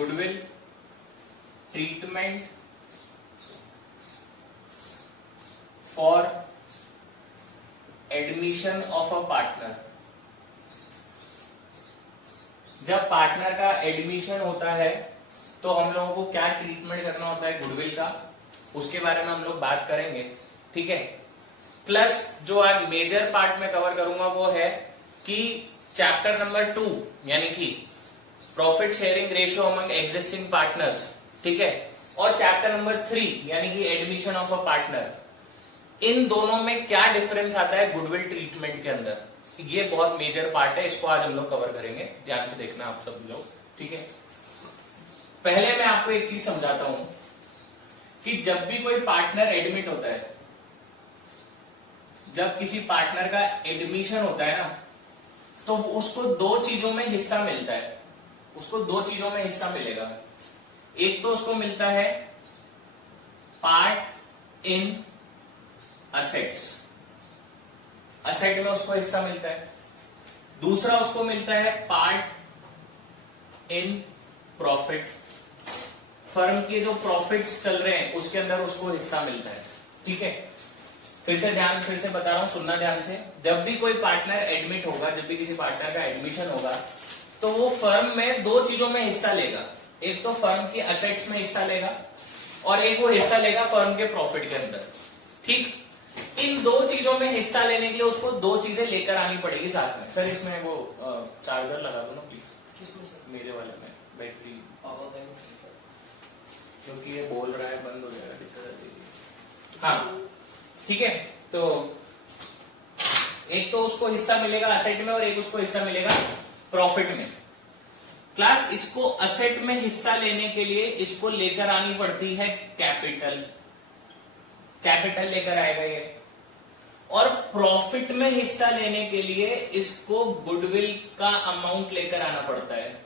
Goodwill treatment for admission of a partner. जब partner का admission होता है तो हम लोगों को क्या ट्रीटमेंट करना होता है गुडविल का, उसके बारे में हम लोग बात करेंगे। ठीक है, प्लस जो आज मेजर पार्ट में कवर करूंगा वो है कि चैप्टर नंबर 2 यानी कि profit sharing ratio among existing partners, ठीक है, और चैप्टर नंबर 3 यानी कि एडमिशन ऑफ अ पार्टनर, इन दोनों में क्या डिफरेंस आता है गुडविल ट्रीटमेंट के अंदर, ये बहुत मेजर पार्ट है। इसको आज हम लोग कवर करेंगे, ध्यान से देखना आप सब लोग। ठीक है, पहले मैं आपको एक चीज समझाता हूं कि जब भी कोई पार्टनर एडमिट होता है, जब किसी पार्टनर का एडमिशन होता है ना, तो उसको दो चीजों में हिस्सा मिलता है। उसको दो चीजों में हिस्सा मिलेगा। एक तो उसको मिलता है पार्ट इन असेट्स, असेट में उसको हिस्सा मिलता है। दूसरा उसको मिलता है पार्ट इन प्रॉफिट, फर्म के जो प्रॉफिट्स चल रहे हैं उसके अंदर उसको हिस्सा मिलता है। ठीक है, फिर से बता रहा हूं, सुनना ध्यान से। जब भी कोई पार्टनर एडमिट होगा, जब भी किसी पार्टनर का एडमिशन होगा, तो वो फर्म में दो चीजों में हिस्सा लेगा। एक तो फर्म की असेट्स में हिस्सा लेगा और एक वो हिस्सा लेगा फर्म के प्रॉफिट के अंदर। ठीक, इन दो चीजों में हिस्सा लेने के लिए उसको दो चीजें लेकर आनी पड़ेगी साथ में। सर इसमें वो चार्जर लगा दो ना प्लीज। किसमें सर? मेरे वाले में बैटरी, पावर बैंक, क्योंकि ये बोल रहा है बंद हो जाएगा, दिक्कत। हाँ ठीक है, तो एक तो उसको हिस्सा मिलेगा असेट में और एक उसको हिस्सा मिलेगा प्रॉफिट में। क्लास, इसको असेट में हिस्सा लेने के लिए इसको लेकर आनी पड़ती है कैपिटल, कैपिटल लेकर आएगा ये। और प्रॉफिट में हिस्सा लेने के लिए इसको गुडविल का अमाउंट लेकर आना पड़ता है।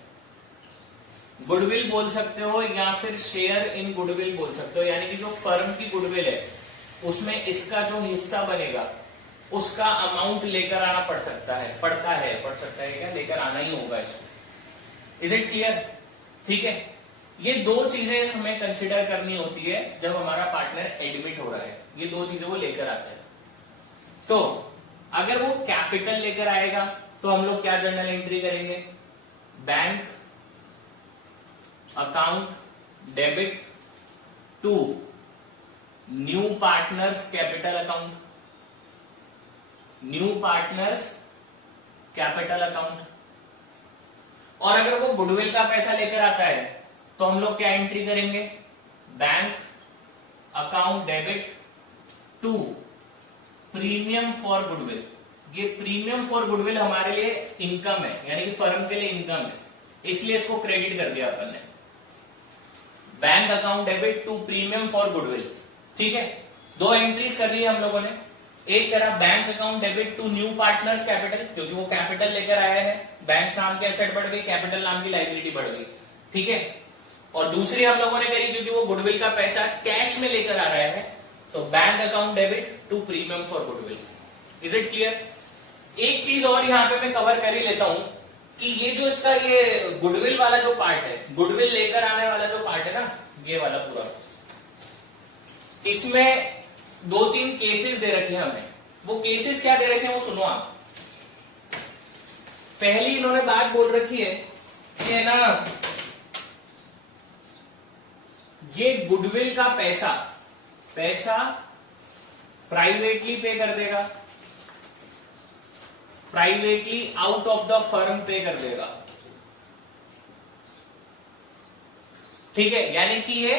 गुडविल बोल सकते हो या फिर शेयर इन गुडविल बोल सकते हो, यानी कि जो फर्म की गुडविल है उसमें इसका जो हिस्सा बनेगा उसका अमाउंट लेकर आना पड़ सकता है क्या, लेकर आना ही होगा इसको। Is it clear? ठीक है, ये दो चीजें हमें कंसिडर करनी होती है जब हमारा पार्टनर एडमिट हो रहा है। ये दो चीजें वो लेकर आता है। तो अगर वो कैपिटल लेकर आएगा तो हम लोग क्या जर्नल एंट्री करेंगे? Bank account debit to new partners capital account, new partners capital account. और अगर वो गुडविल का पैसा लेकर आता है तो हम लोग क्या एंट्री करेंगे? Bank account debit to premium for goodwill. ये प्रीमियम फॉर गुडविल हमारे लिए इनकम है, यानी कि फर्म के लिए इनकम है, इसलिए इसको क्रेडिट कर दिया अपन ने। Bank account debit to premium for goodwill. ठीक है, दो एंट्रीज कर रही है हम लोगों ने। एक करा bank account debit to new partners capital, क्योंकि वो कैपिटल लेकर आया है, बैंक नाम की एसेट बढ़ गई, कैपिटल नाम की लायबिलिटी बढ़ गई। ठीक है, और दूसरी हम लोगों ने करी क्योंकि वो गुडविल का पैसा कैश में लेकर आ रहा है, तो bank account debit to premium for goodwill. Is it clear? एक चीज और यहां पे मैं कवर कर ही लेता हूं कि ये जो इसका ये गुडविल वाला जो पार्ट है, गुडविल लेकर आने वाला जो पार्ट है ना, ये वाला पूरा, इसमें दो तीन केसेस दे रखे हैं हमें। वो केसेस क्या दे रखे हैं वो सुनो आप। पहली इन्होंने बात बोल रखी है कि ना, ये गुडविल का पैसा प्राइवेटली पे कर देगा, privately out of the firm पे कर देगा। ठीक है, यानी कि ये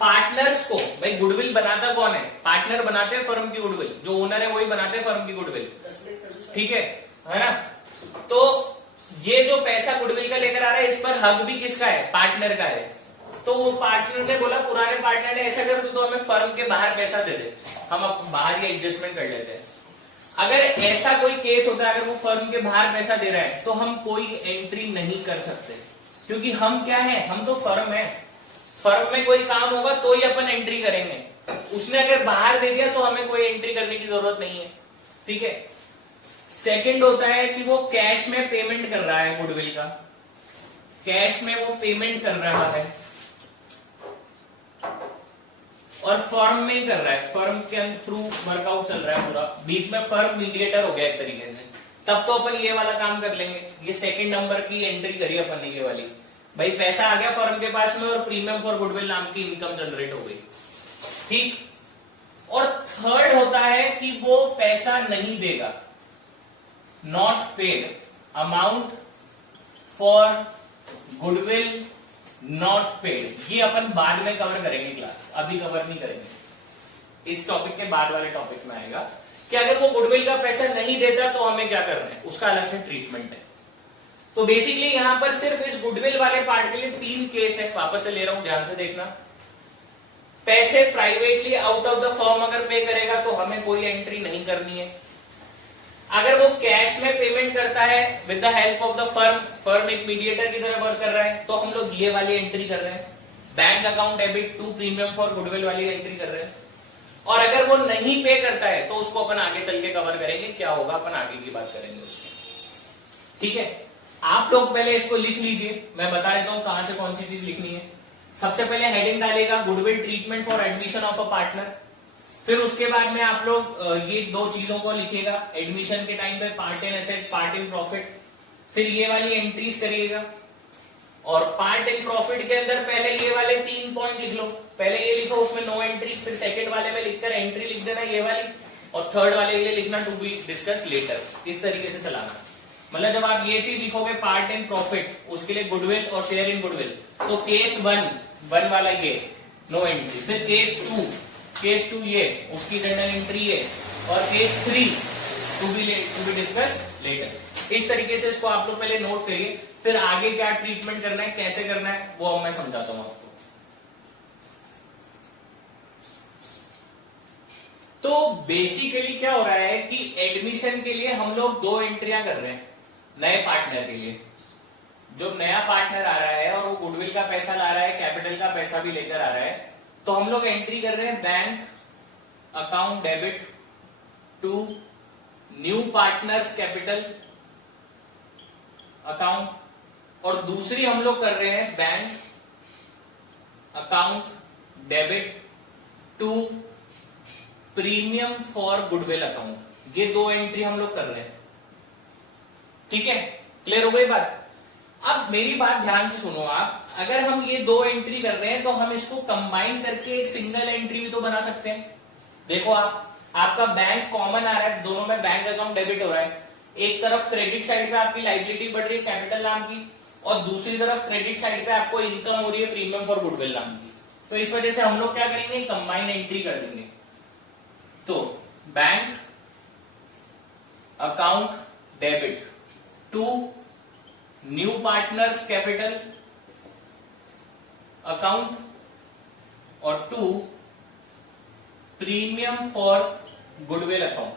पार्टनर्स को, भाई गुडविल बनाता कौन है? पार्टनर बनाते हैं फर्म की गुडविल, जो ओनर है वही बनाते हैं फर्म की गुडविल। ठीक है ना? तो ये जो पैसा गुडविल का लेकर आ रहा है, इस पर हक भी किसका है? पार्टनर का है। तो वो पार्टनर ने बोला, पुराने पार्टनर ने ऐसा कर, तो हमें फर्म के बाहर पैसा दे दे, हम अब बाहर ही एडजस्टमेंट कर लेते हैं। अगर ऐसा कोई केस होता है, अगर वो फर्म के बाहर पैसा दे रहा है, तो हम कोई एंट्री नहीं कर सकते, क्योंकि हम क्या है? हम तो फर्म है। फर्म में कोई काम होगा तो ही अपन एंट्री करेंगे। उसने अगर बाहर दे दिया तो हमें कोई एंट्री करने की जरूरत नहीं है। ठीक है, सेकंड होता है कि वो कैश में पेमेंट कर रहा है गुडविल का। कैश में वो पेमेंट कर रहा है और फर्म में ही कर रहा है, फर्म के थ्रू वर्कआउट चल रहा है पूरा, बीच में फर्म मीडिएटर हो गया एक तरीके से, तब तो अपन ये वाला काम कर लेंगे। ये सेकंड नंबर की एंट्री करी अपन ने, ये वाली भाई पैसा आ गया फर्म के पास में और प्रीमियम फॉर गुडविल नाम की इनकम जनरेट हो गई, ठीक। और थर्ड होता है कि वो पैसा नहीं देगा, not paid, amount for goodwill not paid. ये अपन बाद में कवर करेंगे क्लास, अभी कवर नहीं करेंगे, इस टॉपिक के बाद वाले टॉपिक में आएगा कि अगर वो गुडविल का पैसा नहीं देता तो हमें क्या करना है, उसका अलग से ट्रीटमेंट है। तो बेसिकली यहां पर सिर्फ इस गुडविल वाले पार्ट के लिए 3 केस है, वापस से ले रहा हूं, ध्यान से देखना। पैसे privately out of the firm अगर पे करेगा तो हमें कोई एंट्री नहीं करनी है। अगर वो कैश में पेमेंट करता है with the help of the firm, firm एक मीडिएटर की तरह वर्क कर रहा है, तो हम लोग ये वाली एंट्री कर रहे हैं, bank account debit to premium for goodwill वाली एंट्री कर रहे हैं। और अगर वो नहीं पे करता है तो उसको अपन आगे चल के कवर करेंगे, क्या होगा अपन आगे की बात करेंगे उसमें, ठीक है। आप लोग पहले इसको लिख लीजिए, मैं बता देता हूं कहां से कौन सी चीज लिखनी है। सबसे पहले हेडिंग डालेगा goodwill treatment for admission of a partner, फिर उसके बाद में आप लोग ये 2 चीजों को लिखिएगा, एडमिशन के टाइम पे part in asset, part in profit, फिर ये वाली एंट्रीज करिएगा। और पार्ट इन प्रॉफिट के अंदर पहले ये वाले 3 पॉइंट लिख लो, पहले ये लिखो उसमें नो एंट्री, फिर सेकंड वाले में लिखकर एंट्री लिख देना ये वाली, और थर्ड वाले के लिए लिखना टू बी डिस्कस लेटर। इस तरीके से चलाना, मतलब जब आप ये चीज लिखोगे पार्ट इन प्रॉफिट, उसके लिए गुडविल और शेयर इन गुडविल, तो केस 1 वाला ये नो एंट्री, फिर केस 2 ये उसकी जनरल एंट्री है, और case 3 to be discuss later. इस तरीके से इसको आप लोग पहले नोट करिए, फिर आगे क्या ट्रीटमेंट करना है, कैसे करना है, वो मैं समझाता हूं आपको। तो बेसिकली क्या हो रहा है कि एडमिशन के लिए हम लोग 2 एंट्रियां कर रहे हैं नए पार्टनर के लिए। जो नया पार्टनर आ रहा है और वो गुडविल का पैसा ला रहा है, कैपिटल का पैसा भी लेकर आ रहा है, तो हम लोग एंट्री कर रहे हैं bank account debit to new partners capital account, और दूसरी हम लोग कर रहे हैं bank account debit to premium for goodwill account. ये 2 एंट्री हम लोग कर रहे हैं, ठीक है, क्लियर हो गई बात। अब मेरी बात ध्यान से सुनो आप, अगर हम ये 2 एंट्री कर रहे हैं तो हम इसको कंबाइन करके एक सिंगल एंट्री भी तो बना सकते हैं। देखो आपका बैंक कॉमन आ रहा है, दोनों में बैंक अकाउंट डेबिट हो रहा है, एक तरफ क्रेडिट साइड पे आपकी लाइबिलिटी बढ़ रही है कैपिटल नाम की, और दूसरी तरफ क्रेडिट साइड पे आपको इनकम हो रही है प्रीमियम फॉर गुडविल नाम की। तो इस वजह से हम लोग क्या करेंगे, कंबाइन एंट्री कर देंगे। तो bank account debit to new partners capital account और to premium for goodwill account.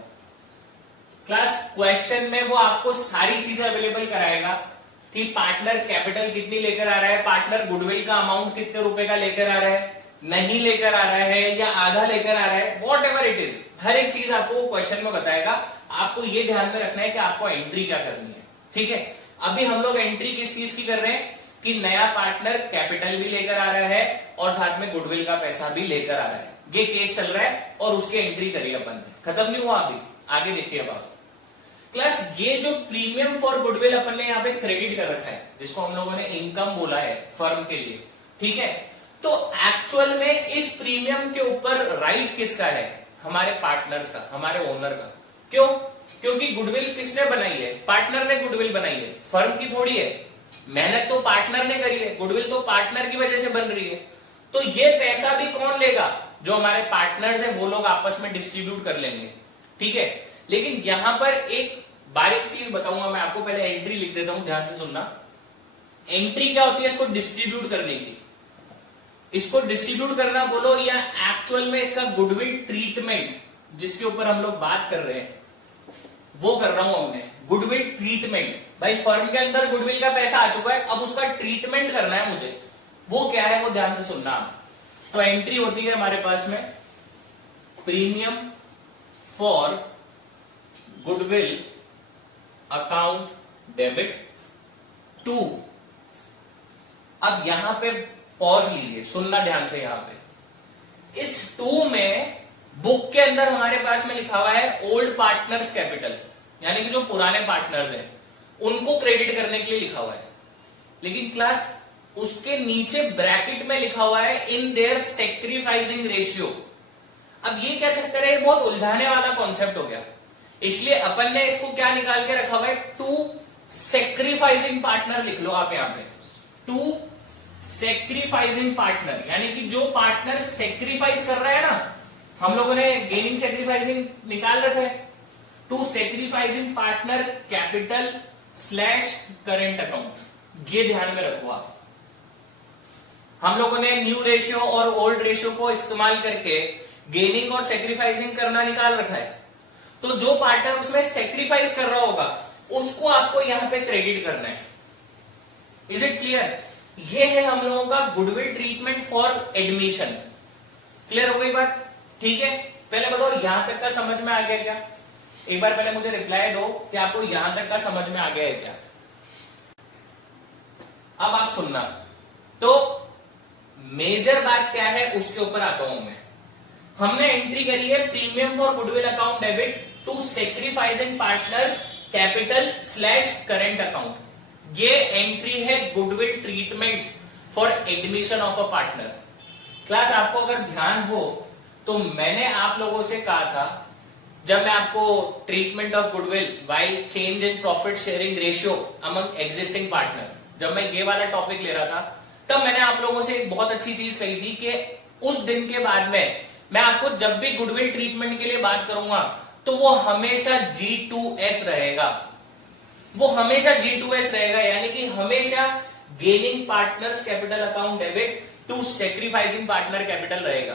Class question में वो आपको सारी चीजें अवेलेबल कराएगा कि पार्टनर कैपिटल कितनी लेकर आ रहा है, पार्टनर गुडविल का अमाउंट कितने रुपए का लेकर आ रहा है, नहीं लेकर आ रहा है या आधा लेकर आ रहा है, वॉट एवर इट इज, हर एक चीज आपको क्वेश्चन में बताएगा। आपको ये ध्यान में रखना है कि आपको एंट्री क्या करनी है, ठीक है। अभी हम लोग एंट्री किस चीज की कर रहे हैं कि नया पार्टनर कैपिटल भी लेकर आ रहा है और साथ में गुडविल का पैसा भी लेकर आ रहा है, ये केस चल रहा है और उसकी एंट्री करी अपन ने, खत्म नहीं हुआ अभी, आगे देखिए अब आप। क्लास ये जो प्रीमियम फॉर गुडविल अपन ने यहाँ पे क्रेडिट कर रखा है, जिसको हम लोगों ने इनकम बोला है फर्म के लिए, ठीक है। तो एक्चुअल में इस प्रीमियम के ऊपर राइट किसका है, हमारे पार्टनर्स का, हमारे ओनर का। क्यों? क्योंकि गुडविल किसने बनाई है, पार्टनर ने गुडविल बनाई है, फर्म की थोड़ी है। मेहनत तो पार्टनर ने करी है, गुडविल तो पार्टनर की वजह से बन रही है। तो ये पैसा भी कौन लेगा, जो हमारे पार्टनर्स हैं वो लोग आपस में डिस्ट्रीब्यूट कर लेंगे, ठीक है। लेकिन यहां पर एक बारीक चीज बताऊंगा मैं आपको, पहले एंट्री लिख देता हूं, ध्यान से सुनना। एंट्री क्या होती है, इसको डिस्ट्रीब्यूट करने की। इसको डिस्ट्रीब्यूट करना बोलो या एक्चुअल में इसका गुडविल ट्रीटमेंट, जिसके ऊपर हम लोग बात कर रहे हैं, वो कर रहा हूं हमने, गुडविल ट्रीटमेंट। भाई फर्म के अंदर गुडविल का पैसा आ चुका है, अब उसका ट्रीटमेंट करना है मुझे, वो क्या है वो ध्यान से सुनना। तो एंट्री होती है हमारे पास में premium for goodwill account debit to अब यहां पे पॉज लीजिए, सुनना ध्यान से। यहां पे इस 2 में बुक के अंदर हमारे पास में लिखा हुआ है ओल्ड पार्टनर्स कैपिटल, यानी कि जो पुराने पार्टनर्स हैं उनको क्रेडिट करने के लिए लिखा हुआ है। लेकिन क्लास उसके नीचे ब्रैकेट में लिखा हुआ है इन देयर सेक्रीफाइसिंग रेशियो। अब ये क्या चक्कर है, ये बहुत उलझाने वाला कॉन्सेप्ट हो गया, इसलिए अपन ने इसको क्या निकाल के रखा हुआ है, 2 सेक्रीफाइसिंग पार्टनर लिख लो आप यहां पे, 2 सेक्रीफाइसिंग पार्टनर, यानी कि जो पार्टनर सेक्रीफाइस कर रहा है ना, हम लोगों ने गेनिंग सेक्रीफाइसिंग निकाल रखा है, 2 sacrificing partner capital slash current account. ये ध्यान में रखो आप। हम लोगों ने न्यू रेशियो और ओल्ड रेशियो को इस्तेमाल करके गेनिंग और सेक्रीफाइसिंग करना निकाल रखा है। तो जो पार्टनर उसमें सेक्रीफाइस कर रहा होगा उसको आपको यहां पे क्रेडिट करना है। Is it clear? ये है हम लोगों का goodwill treatment for admission. Clear हो गई बात? ठीक है, पहले बताओ यहां तक का समझ में आ गया क्या? एक बार पहले मुझे रिप्लाई दो कि आपको यहां तक का समझ में आ गया है क्या। अब आप सुनना, तो मेजर बात क्या है उसके ऊपर आता हूं मैं। हमने एंट्री करी है premium for goodwill account debit to sacrificing partners capital slash current account. ये एंट्री है goodwill treatment for admission of a partner. Class आपको अगर ध्यान हो तो मैंने आप लोगों से कहा था, जब मैं आपको treatment of goodwill while change in profit sharing ratio among existing partner, जब मैं ये वाला टॉपिक ले रहा था, तब मैंने आप लोगों से एक बहुत अच्छी चीज कही थी कि उस दिन के बाद में मैं आपको जब भी गुडविल ट्रीटमेंट के लिए बात करूंगा तो वो हमेशा G2S रहेगा, वो हमेशा G2S रहेगा, यानी कि हमेशा gaining partners capital account debit to sacrificing partner capital रहेगा।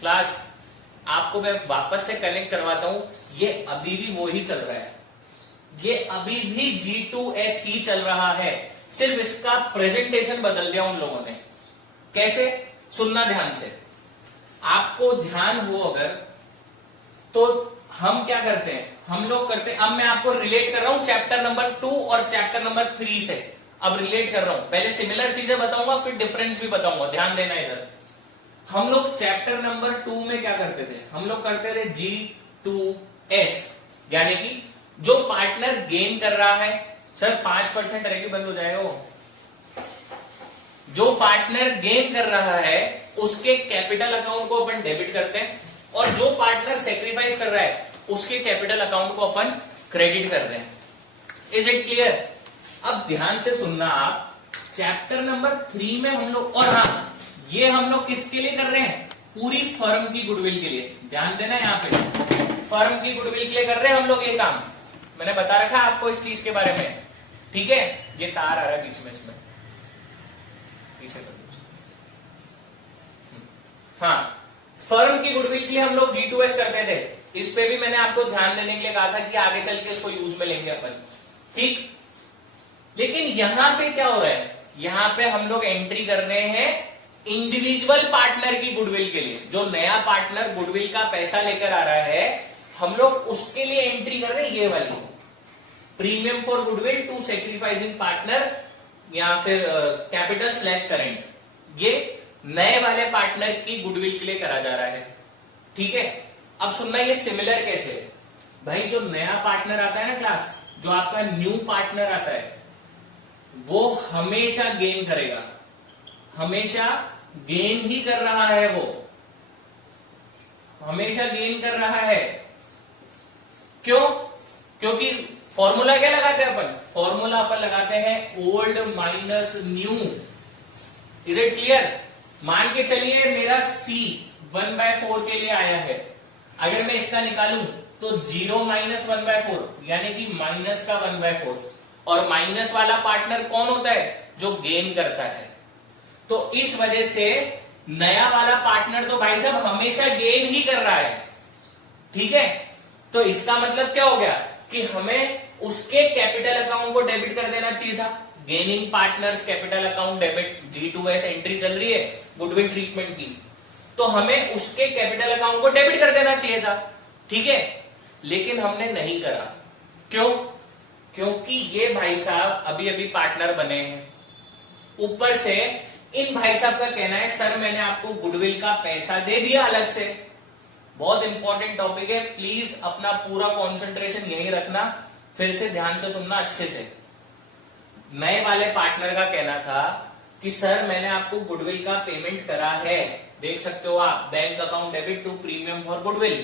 क्लास आपको मैं वापस से कनेक्ट करवाता हूं, ये अभी भी वो ही चल रहा है, ये अभी भी G2S ही चल रहा है, सिर्फ इसका प्रेजेंटेशन बदल दिया उन लोगों ने। कैसे? सुनना ध्यान से, आपको ध्यान हो अगर तो हम क्या करते हैं, हम लोग करते हैं, अब मैं आपको रिलेट कर रहा हूं चैप्टर नंबर 2 और चैप्टर नंबर 3 से। अब रिलेट कर रहा हूं, पहले सिमिलर चीजें बताऊंगा फिर डिफरेंस भी बताऊंगा, ध्यान देना इधर। हम लोग चैप्टर नंबर 2 में क्या करते थे, हम लोग करते थे G2S, यानी कि जो पार्टनर गेन कर रहा है, सर 5% रह के बंद हो जाएगा वो, जो पार्टनर गेन कर रहा है उसके कैपिटल अकाउंट को अपन डेबिट करते हैं, और जो पार्टनर सेक्रीफाइस कर रहा है उसके कैपिटल अकाउंट को अपन क्रेडिट कर रहे हैं। Is it clear? अब ध्यान से सुनना आप, चैप्टर नंबर 3 में हम लोग, और हाँ ये हम लोग किसके लिए कर रहे हैं, पूरी फर्म की गुडविल के लिए, ध्यान देना यहाँ पे, फर्म की गुडविल के लिए कर रहे हैं हम लोग ये काम। मैंने बता रखा आपको इस चीज के बारे में, ठीक है? ये तार आ रहा है बीच में, इसमें पीछे कर दो। हाँ, फर्म की गुडविल के लिए हम लोग G2S करते थे, इस पे भी मैंने आपको ध्यान देने के लिए कहा था कि आगे चल के इसको यूज में लेंगे अपन, ठीक? लेकिन यहां पे क्या हो रहा है, यहां पे हम लोग एंट्री कर रहे हैं इंडिविजुअल पार्टनर की गुडविल के लिए। जो नया पार्टनर गुडविल का पैसा लेकर आ रहा है, हम लोग उसके लिए एंट्री कर रहे हैं ये वाली, premium for goodwill to sacrificing partner या फिर कैपिटल स्लैश करेंट, ये नए वाले पार्टनर की गुडविल के लिए करा जा रहा है, ठीक है? अब सुनना, ये सिमिलर कैसे है भाई, जो नया पार्टनर आता है ना क्लास, जो आपका न्यू पार्टनर आता है वो हमेशा गेन करेगा, हमेशा गेन ही कर रहा है, वो हमेशा गेन कर रहा है। क्यों? क्योंकि फॉर्मूला क्या लगाते हैं अपन, फॉर्मूला अपन लगाते हैं old minus new. Is it clear? मान के चलिए मेरा C 1/4 के लिए आया है, अगर मैं इसका निकालूं तो 0 माइनस 1/4 यानी कि माइनस का 1/4, और माइनस वाला पार्टनर कौन होता है, जो गेन करता है। तो इस वजह से नया वाला पार्टनर तो भाई साहब हमेशा गेन ही कर रहा है, ठीक है? तो इसका मतलब क्या हो गया कि हमें उसके कैपिटल अकाउंट को डेबिट कर देना चाहिए था। Gaining partners capital account debit, G2S entry चल रही है गुडविल ट्रीटमेंट की, तो हमें उसके कैपिटल अकाउंट को डेबिट कर देना चाहिए था, ठीक है? लेकिन हमने नहीं करा। क्यों? क्योंकि ये भाई साहब अभी अभी पार्टनर बने हैं, ऊपर से इन भाई साहब का कहना है सर मैंने आपको गुडविल का पैसा दे दिया अलग से। बहुत इंपॉर्टेंट टॉपिक है, प्लीज अपना पूरा कंसंट्रेशन यही रखना, फिर से ध्यान से सुनना अच्छे से। नए वाले पार्टनर का कहना था कि सर मैंने आपको गुडविल का पेमेंट करा है, देख सकते हो आप, bank account debit to premium for goodwill.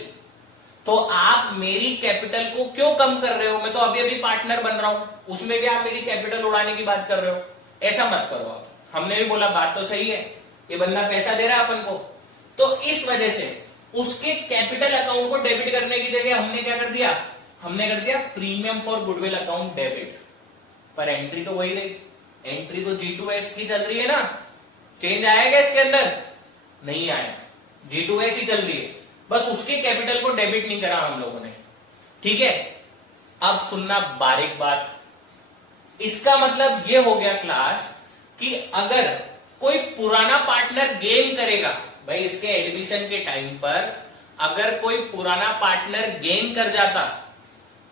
तो आप मेरी कैपिटल को क्यों कम कर रहे हो, मैं तो अभी अभी पार्टनर बन रहा हूं, उसमें भी आप मेरी कैपिटल उड़ाने की बात कर रहे हो, ऐसा मत करो आप। हमने भी बोला बात तो सही है, ये बंदा पैसा दे रहा है अपन को, तो इस वजह से उसके कैपिटल अकाउंट को डेबिट करने की जगह हमने क्या कर दिया, हमने कर दिया premium for goodwill account debit. पर एंट्री तो वही रही, एंट्री तो G2S की चल रही है ना, चेंज आएगा इसके अंदर, नहीं आया, G2S ही चल रही है, बस उसके कैपिटल को डेबिट नहीं करा हम लोगों ने। ठीक है, अब सुनना बारीक बात, इसका मतलब ये हो गया क्लास कि अगर कोई पुराना पार्टनर गेन करेगा, भाई इसके एडमिशन के टाइम पर अगर कोई पुराना पार्टनर गेन कर जाता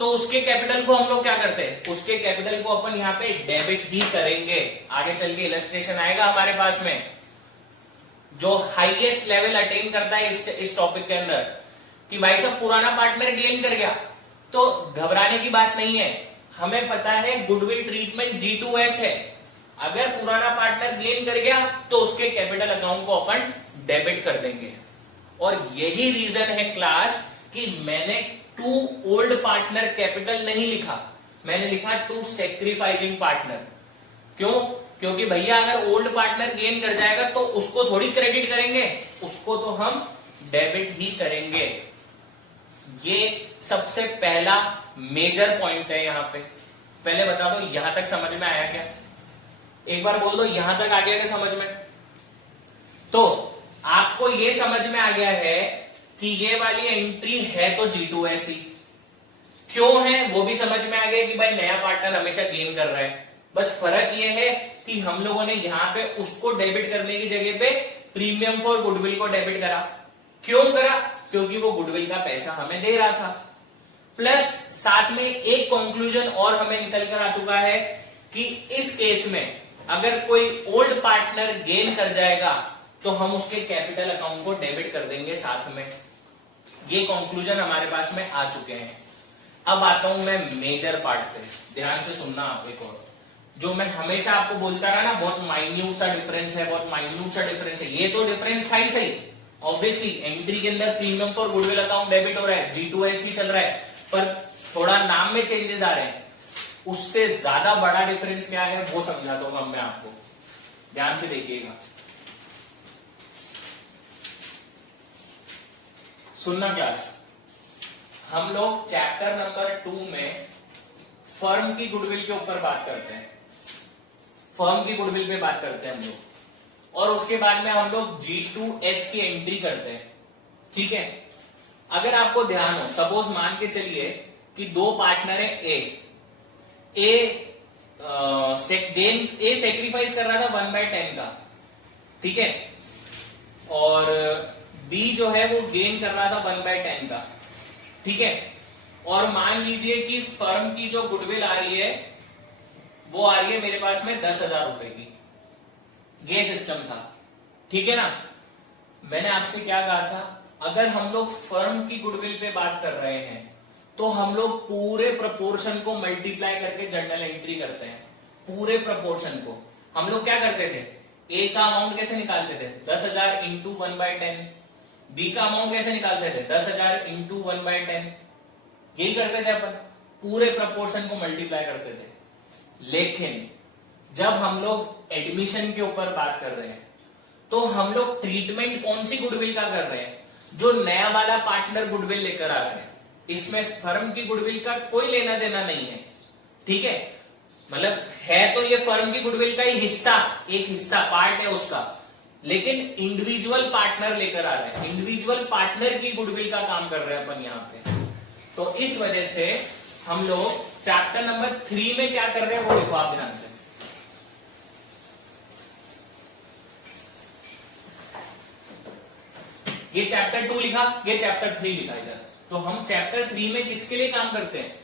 तो उसके कैपिटल को हम लोग क्या करते हैं, उसके कैपिटल को अपन यहाँ पे डेबिट ही करेंगे। आगे चल के इलस्ट्रेशन आएगा हमारे पास में, जो हाईएस्ट लेवल अटेन करता है इस टॉपिक के अंदर, कि भाई साहब पुराना पार्टनर गेन कर गया तो घबराने की बात नहीं है, हमें पता है गुडविल ट्रीटमेंट G2S है। अगर पुराना पार्टनर गेन कर गया तो उसके कैपिटल अकाउंट को अपन डेबिट कर देंगे। और यही रीजन है क्लास कि मैंने टू ओल्ड पार्टनर कैपिटल नहीं लिखा, मैंने लिखा टू सेक्रीफाइसिंग पार्टनर। क्यों? क्योंकि भैया अगर ओल्ड पार्टनर गेन कर जाएगा तो उसको थोड़ी क्रेडिट करेंगे, उसको तो हम डेबिट ही करेंगे। ये सबसे पहला मेजर पॉइंट है यहां पे। पहले बता दो यहां तक समझ में आया क्या, एक बार बोल दो यहां तक आ गया क्या समझ में। तो आपको ये समझ में आ गया है कि ये वाली एंट्री है तो G2S ही, क्यों है वो भी समझ में आ गया कि भाई नया पार्टनर हमेशा गेन कर रहा है। बस फर्क ये है कि हम लोगों ने यहां पे उसको डेबिट करने की जगह पे प्रीमियम फॉर गुडविल को डेबिट करा। क्यों करा? क्योंकि वो गुडविल का पैसा हमें दे रहा था। प्लस साथ में एक कंक्लूजन और हमें निकल कर आ चुका है कि इस केस में अगर कोई ओल्ड पार्टनर गेन कर जाएगा तो हम उसके कैपिटल अकाउंट को डेबिट कर देंगे साथ में। ये कंक्लूजन हमारे पास में आ चुके हैं। अब आता हूं मैं मेजर पार्ट पे, ध्यान से सुनना आप। एक और जो मैं हमेशा आपको बोलता रहा ना, बहुत माइन्यूट सा डिफरेंस है, बहुत माइन्यूट सा डिफरेंस है। ये तो डिफरेंस था ही सही, ऑब्वियसली एंट्री के अंदर premium for goodwill account debit हो रहा है, G2S ही चल रहा है, पर थोड़ा नाम में चेंजेस आ रहे हैं। उससे ज्यादा बड़ा डिफरेंस क्या है वो समझाता हूं मैं आपको, ध्यान से देखिएगा, सुनना क्लास। हम लोग चैप्टर नंबर 2 में फर्म की गुडविल के ऊपर बात करते हैं, फर्म की गुडविल पे बात करते हैं हम लोग, और उसके बाद में हम लोग G2S की एंट्री करते हैं। ठीक है, अगर आपको ध्यान हो, सपोज मान के चलिए कि दो पार्टनर है, ए सेक्रीफाइस कर रहा था 1/10 का, ठीक है, और बी जो है वो गेन कर रहा था 1/10 का, ठीक है। और मान लीजिए कि फर्म की जो गुडविल आ रही है वो आ रही है मेरे पास में 10,000 रुपए की, ये सिस्टम था, ठीक है ना। मैंने आपसे क्या कहा था, अगर हम लोग फर्म की गुडविल पे बात कर रहे हैं तो हम लोग पूरे प्रपोर्शन को मल्टीप्लाई करके जर्नल एंट्री करते हैं। पूरे प्रपोर्शन को हम लोग क्या करते थे, ए का अमाउंट कैसे निकालते थे, 10,000 इंटू 1/10, बी का अमाउंट कैसे निकालते थे, 10,000 इंटू 1/10, यही करते थे अपन, पूरे प्रपोर्शन को मल्टीप्लाई करते थे। लेकिन जब हम लोग एडमिशन के ऊपर बात कर रहे हैं तो हम लोग ट्रीटमेंट कौन सी गुडविल का कर रहे हैं, जो नया वाला पार्टनर गुडविल लेकर आ रहा है, इसमें फर्म की गुडविल का कोई लेना देना नहीं है, ठीक है। मतलब है तो ये फर्म की गुडविल का ही हिस्सा, एक हिस्सा पार्ट है उसका, लेकिन इंडिविजुअल पार्टनर लेकर आ रहे हैं, इंडिविजुअल पार्टनर की गुडविल का काम कर रहे हैं अपन यहां पे। तो इस वजह से हम लोग चैप्टर नंबर 3 में क्या कर रहे हैं वो देखो आप ध्यान से। ये चैप्टर 2 लिखा, ये चैप्टर 3 लिखा इधर। तो हम चैप्टर 3 में किसके लिए काम करते हैं,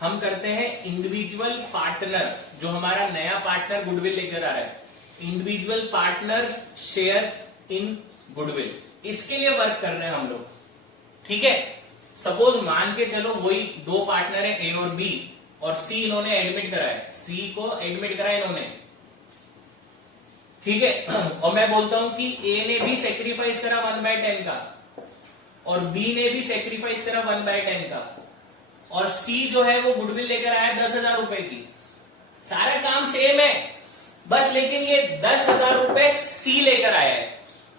हम करते हैं इंडिविजुअल पार्टनर, जो हमारा नया पार्टनर गुडविल लेकर आ रहा है, individual partners share in goodwill, इसके लिए वर्क कर रहे हैं हम लोग। ठीक है, सपोज मान के चलो वही दो पार्टनर है ए और बी, और सी इन्होंने एडमिट करा है, सी को एडमिट करा है इन्होंने। ठीक है, और मैं बोलता हूं कि ए ने भी सेक्रीफाइस करा 1/10 का, और बी ने भी सेक्रीफाइस करा 1/10 का, और सी जो है वो गुडविल लेकर आया 10,000 रुपए की। सारा काम सेम है, बस लेकिन ये 10,000 रुपए सी लेकर आया है,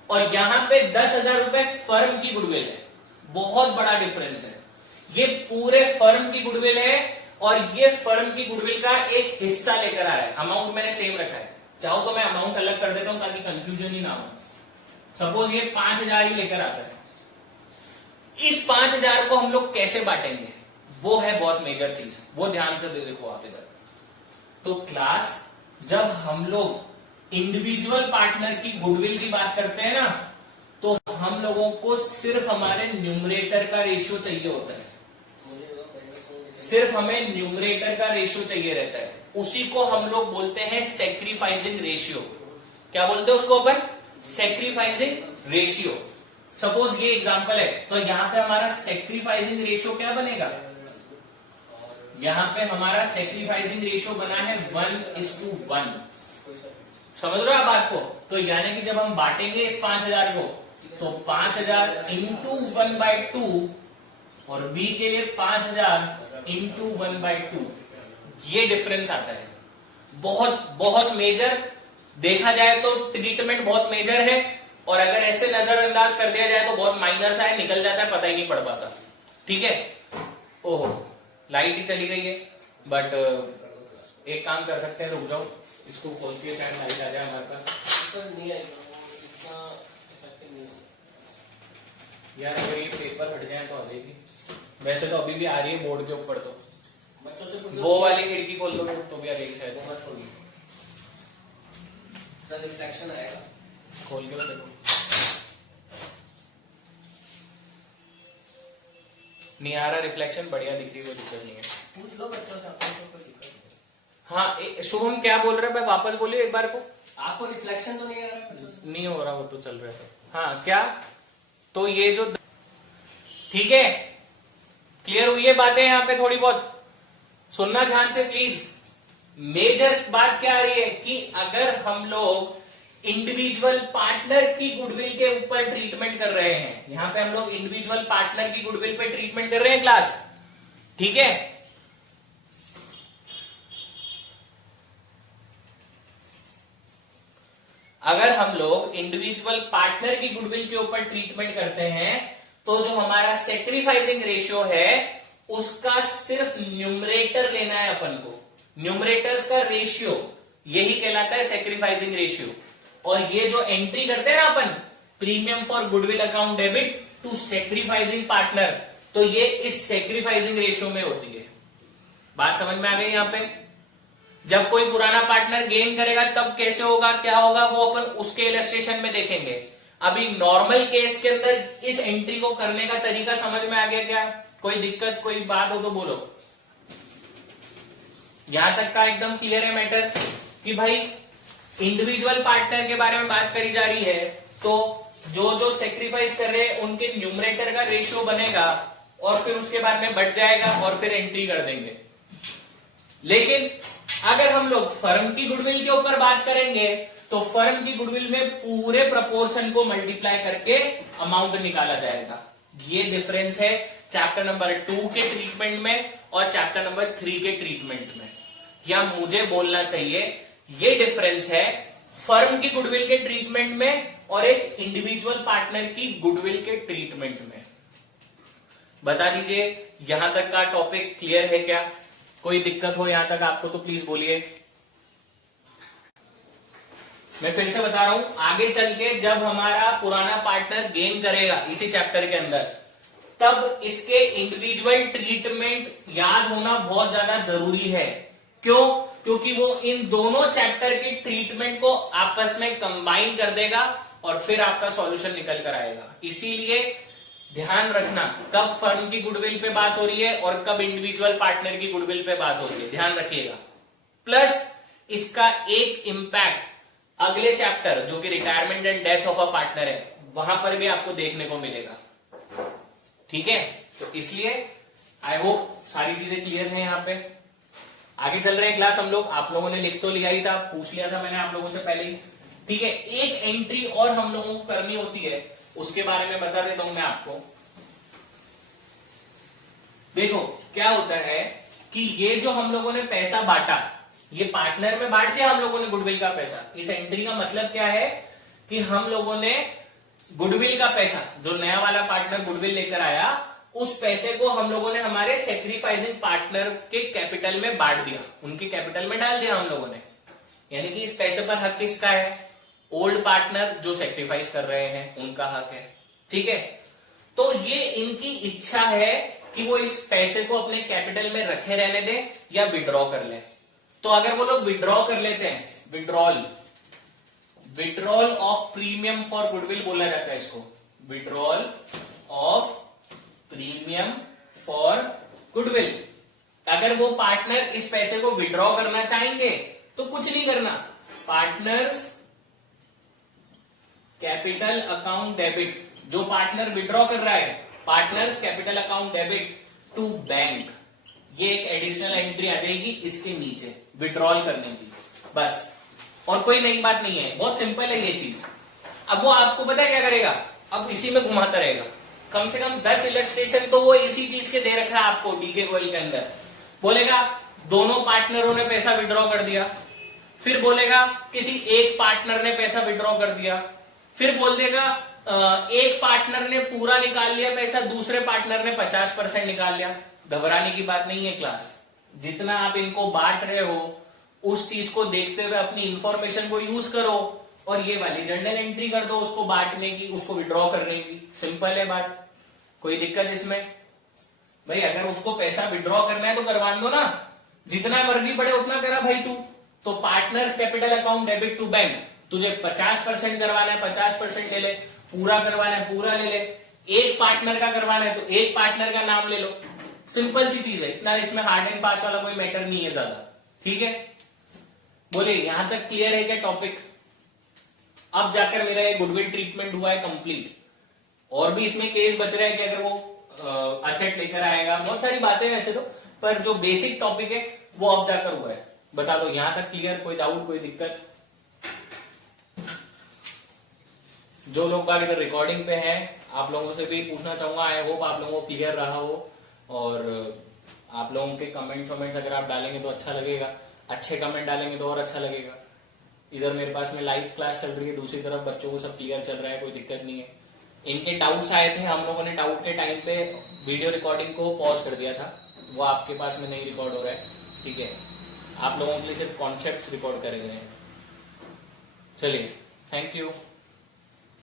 और यहां पे 10,000 रुपए फर्म की गुडविल है। बहुत बड़ा डिफरेंस है। ये पूरे फर्म की गुडविल है, और ये फर्म की गुडविल का एक हिस्सा लेकर आ रहा है। अमाउंट मैंने सेम रखा है, चाहो तो मैं अमाउंट अलग कर देता हूं ताकि कंफ्यूजन ही ना हो। सपोज ये 5,000 ही लेकर आता है, इस 5,000 को हम लोग कैसे बांटेंगे, वो है बहुत मेजर चीज, वो ध्यान से देखो आप इधर। तो क्लास, जब हम लोग इंडिविजुअल पार्टनर की गुडविल की बात करते हैं ना, तो हम लोगों को सिर्फ हमारे न्यूमरेटर का रेशियो चाहिए होता है, सिर्फ हमें न्यूमरेटर का रेशियो चाहिए रहता है। उसी को हम लोग बोलते हैं सेक्रीफाइसिंग रेशियो। क्या बोलते हैं उसको अपन? Sacrificing ratio. सपोज ये एग्जांपल है, तो यहां पे हमारा सेक्रीफाइसिंग रेशियो क्या बनेगा? यहां पे हमारा सेक्रीफाइसिंग रेशियो बना है 1:1। समझ रहे हो आप बात को? तो यानी कि जब हम बांटेंगे इस 5,000 को, तो 5,000 इंटू 1/2, और बी के लिए 5,000 इंटू 1/2, ये डिफरेंस आता है। बहुत बहुत मेजर, देखा जाए तो ट्रीटमेंट बहुत मेजर है, और अगर ऐसे नजरअंदाज कर दिया जाए तो बहुत माइनर सा है, निकल जाता है, पता ही नहीं पड़ पाता। ठीक है, ओहो लाइट ही चली गई है, बट एक काम कर सकते हैं, रुक जाओ, इसको खोल के शायद लाइट आ जाए हमारे पास। यार अगर ये पेपर हट जाए तो आ जाएगी, वैसे तो अभी भी आ रही है बोर्ड के ऊपर। तो बच्चों से वो वाली खिड़की खोल दो तो भी आ जाएगी शायद। रिफ्लेक्शन आएगा, खोल के देखो। नहीं आ रहा रिफ्लेक्शन, बढ़िया दिख रही है, कोई दिक्कत नहीं है। पूछ लो बच्चों से। हाँ शुभम क्या बोल रहे हैं, वापस बोलिए एक बार को। आपको रिफ्लेक्शन तो नहीं आ रहा? नहीं हो रहा, वो तो चल रहा था। हाँ क्या, तो ये जो, ठीक है, क्लियर हुई है बातें यहाँ पे? थोड़ी बहुत सुनना ध्यान से प्लीज। मेजर बात क्या आ रही है कि अगर हम लोग इंडिविजुअल पार्टनर की गुडविल के ऊपर ट्रीटमेंट कर रहे हैं, यहां पे हम लोग इंडिविजुअल पार्टनर की गुडविल पे ट्रीटमेंट कर रहे हैं क्लास, ठीक है। अगर हम लोग इंडिविजुअल पार्टनर की गुडविल के ऊपर ट्रीटमेंट करते हैं, तो जो हमारा सेक्रीफाइसिंग रेशियो है उसका सिर्फ न्यूमरेटर लेना है अपन को। न्यूमरेटर्स का रेशियो यही कहलाता है सेक्रीफाइसिंग रेशियो। और ये जो एंट्री करते हैं ना अपन, premium for goodwill account debit to sacrificing partner, तो ये इस सेक्रीफाइसिंग रेशियो में होती है। बात समझ में आ गई? यहां पे जब कोई पुराना पार्टनर गेन करेगा तब कैसे होगा, क्या होगा, वो अपन उसके इलस्ट्रेशन में देखेंगे। अभी नॉर्मल केस के अंदर इस एंट्री को करने का तरीका समझ में आ गया क्या? कोई दिक्कत, कोई बात हो तो बोलो। यहां तक का एकदम क्लियर है मैटर कि भाई इंडिविजुअल पार्टनर के बारे में बात करी जा रही है, तो जो जो सेक्रीफाइस कर रहे हैं उनके न्यूमरेटर का रेशियो बनेगा और फिर उसके बाद में बढ़ जाएगा और फिर एंट्री कर देंगे। लेकिन अगर हम लोग फर्म की गुडविल के ऊपर बात करेंगे तो फर्म की गुडविल में पूरे प्रपोर्शन को मल्टीप्लाई करके अमाउंट निकाला जाएगा। ये डिफरेंस है चैप्टर नंबर 2 के ट्रीटमेंट में और चैप्टर नंबर 3 के ट्रीटमेंट में। या मुझे बोलना चाहिए ये डिफरेंस है फर्म की गुडविल के ट्रीटमेंट में और एक इंडिविजुअल पार्टनर की गुडविल के ट्रीटमेंट में। बता दीजिए यहां तक का टॉपिक क्लियर है क्या? कोई दिक्कत हो यहां तक आपको तो प्लीज बोलिए। मैं फिर से बता रहा हूं, आगे चल के जब हमारा पुराना पार्टनर गेन करेगा इसी चैप्टर के अंदर, तब इसके इंडिविजुअल ट्रीटमेंट याद होना बहुत ज्यादा जरूरी है। क्यों? क्योंकि वो इन दोनों चैप्टर की ट्रीटमेंट को आपस में कंबाइन कर देगा और फिर आपका सॉल्यूशन निकल कर आएगा। इसीलिए ध्यान रखना कब फर्म की गुडविल पे बात हो रही है और कब इंडिविजुअल पार्टनर की गुडविल पे बात हो रही है, ध्यान रखिएगा। प्लस इसका एक इंपैक्ट अगले चैप्टर जो कि retirement and death of a partner है, वहां पर भी आपको देखने को मिलेगा। ठीक है, तो इसलिए आई होप सारी चीजें क्लियर है। यहाँ पे आगे चल रहे हैं क्लास हम लोग। आप लोगों ने लिख तो लिया ही था, पूछ लिया था मैंने आप लोगों से पहले ही। ठीक है, एक एंट्री और हम लोगों को करनी होती है, उसके बारे में बता देता हूं मैं आपको। देखो क्या होता है कि ये जो हम लोगों ने पैसा बांटा, ये पार्टनर में बांट दिया हम लोगों ने गुडविल का पैसा। इस एंट्री का मतलब क्या है कि हम लोगों ने गुडविल का पैसा, जो नया वाला पार्टनर गुडविल लेकर आया, उस पैसे को हम लोगों ने हमारे सेक्रीफाइसिंग पार्टनर के कैपिटल में बांट दिया, उनके कैपिटल में डाल दिया हम लोगों ने। यानी कि इस पैसे पर हक किसका है? ओल्ड पार्टनर जो सेक्रीफाइस कर रहे हैं उनका हक है। ठीक है, तो ये इनकी इच्छा है कि वो इस पैसे को अपने कैपिटल में रखे रहने दें या विड्रॉ कर ले। तो अगर वो लोग विड्रॉ कर लेते हैं, withdrawal of premium for goodwill बोला जाता है इसको, withdrawal of premium for goodwill. अगर वो पार्टनर इस पैसे को विड्रॉ करना चाहेंगे तो कुछ नहीं करना, पार्टनर्स कैपिटल अकाउंट डेबिट, जो पार्टनर विड्रॉ कर रहा है, partners capital account debit to bank, ये एक एडिशनल एंट्री आ जाएगी इसके नीचे विड्रॉल करने की, बस। और कोई नई बात नहीं है, बहुत सिंपल है ये चीज। अब वो आपको पता है क्या करेगा, अब इसी में घुमाता रहेगा। कम से कम 10 इलस्ट्रेशन तो वो इसी चीज के दे रखा है आपको डीके गोयल के अंदर। बोलेगा दोनों पार्टनरों ने पैसा विड्रॉ कर दिया, फिर बोलेगा किसी एक पार्टनर ने पैसा विड्रॉ कर दिया, फिर बोल देगा एक पार्टनर ने पूरा निकाल लिया पैसा, दूसरे पार्टनर ने 50% निकाल लिया। घबराने की बात नहीं है क्लास, जितना आप इनको बांट रहे हो उस चीज को देखते हुए अपनी इंफॉर्मेशन को यूज करो और ये वाली जर्नल एंट्री कर दो उसको बांटने की, उसको विड्रॉ करने की। सिंपल है बात, कोई दिक्कत इसमें? भाई अगर उसको पैसा विड्रॉ करना है तो करवा दो ना, जितना मर्जी पड़े उतना करा भाई तू। तो partners capital account debit to bank, तुझे 50% करवाना है 50% ले ले, पूरा करवाना है पूरा ले ले, एक पार्टनर का करवाना है तो एक पार्टनर का नाम ले लो। सिंपल सी चीज है, इतना इसमें हार्ड एंड फास्ट वाला कोई मैटर नहीं है ज्यादा। ठीक है, बोले यहां तक क्लियर है क्या टॉपिक? अब जाकर मेरा ये गुडविल ट्रीटमेंट हुआ है कंप्लीट। और भी इसमें केस बच रहा है कि अगर वो असेट लेकर आएगा, बहुत सारी बातें वैसे तो, पर जो बेसिक टॉपिक है वो अब जाकर हुआ है। बता दो यहां तक क्लियर? कोई डाउट, कोई दिक्कत? जो लोग बात इधर रिकॉर्डिंग पे हैं, आप लोगों से भी पूछना चाहूंगा, आई होप आप लोगों को क्लियर रहा हो। और आप लोगों के कमेंट अगर आप डालेंगे तो अच्छा लगेगा, अच्छे कमेंट डालेंगे तो और अच्छा लगेगा। इधर मेरे पास में लाइव क्लास चल रही है, दूसरी तरफ बच्चों को सब क्लियर चल रहा है, कोई दिक्कत नहीं है। इनके डाउट्स आए थे, हम लोगों ने डाउट के टाइम पे वीडियो रिकॉर्डिंग को पॉज कर दिया था, वो आपके पास में नहीं रिकॉर्ड हो रहा है। ठीक है, आप लोगों के लिए सिर्फ कॉन्सेप्ट रिकॉर्ड करे गए हैं। चलिए, थैंक यू।